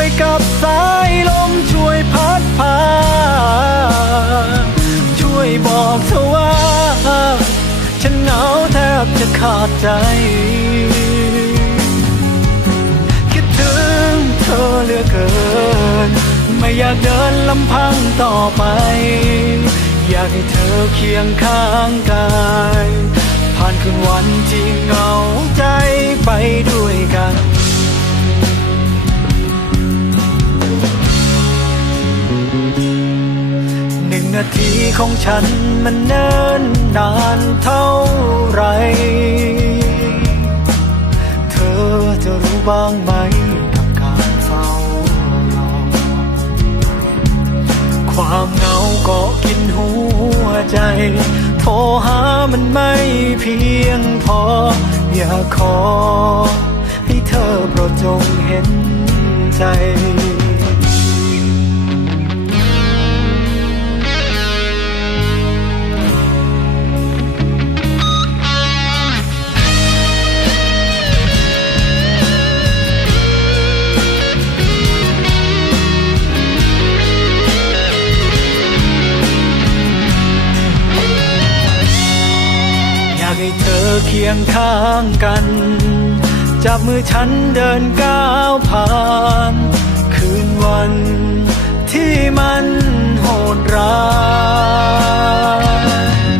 ไปกับสายลมช่วยพัดพา ช่วยบอกเธอว่า ฉันเหงาแทบจะขาดใจ คิดถึงเธอเหลือเกิน ไม่อยากเดินลำพังต่อไป อยากให้เธอเคียงข้างกาย ผ่านคืนวันที่เหงา นาทีของฉันมันเนิ่นนานเท่าไร เธอจะรู้บ้างไหมกับการเฝ้ารอ ความเหงาก็กินหัวใจ โทรหามันไม่เพียงพอ อยากขอให้เธอโปรดจงเห็นใจ เคียงข้างกัน จับมือฉันเดินก้าวผ่าน คืนวันที่มันโหดร้าย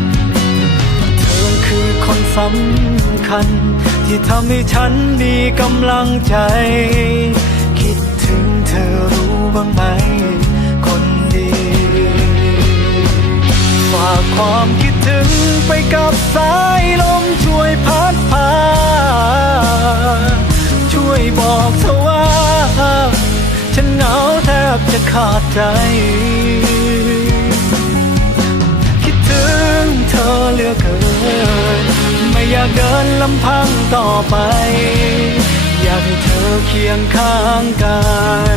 เธอคือคนสำคัญ ที่ทำให้ฉันมีกำลังใจ คิดถึงเธอ ขาดใจ คิดถึงเธอเหลือเกิน ไม่อยากเดินลำพังต่อไป อยากให้เธอเคียงข้างกา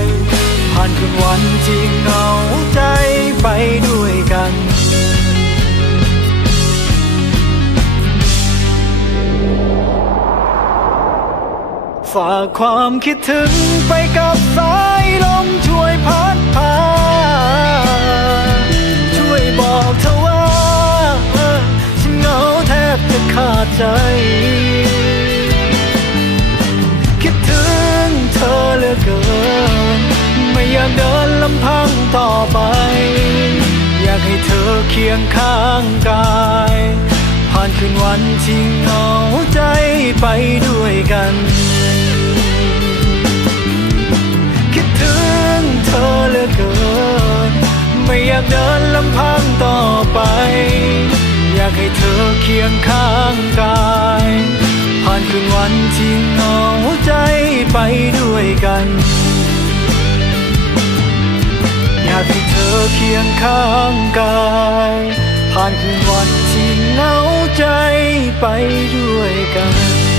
ยผ่านคืนวันที่เหงาใจไปด้วยกันฝากความคิดถึงไปกับสาย คิดถึงเธอเหลือเกิน ไม่อยากเดินลำพังต่อไป อยากให้เธอเคียงข้างกาย ผ่านคืนวันที่เหงาใจไปด้วยกันคิดถึงเธอเหลือเกิน ไม่อยากเดินลำพังต่อไป ให้เธอเคียงข้างกาย ผ่านคืนวันที่เหงาใจไปด้วยกัน อยากให้เธอเคียงข้างกาย ผ่านคืนวันที่เหงาใจไปด้วยกัน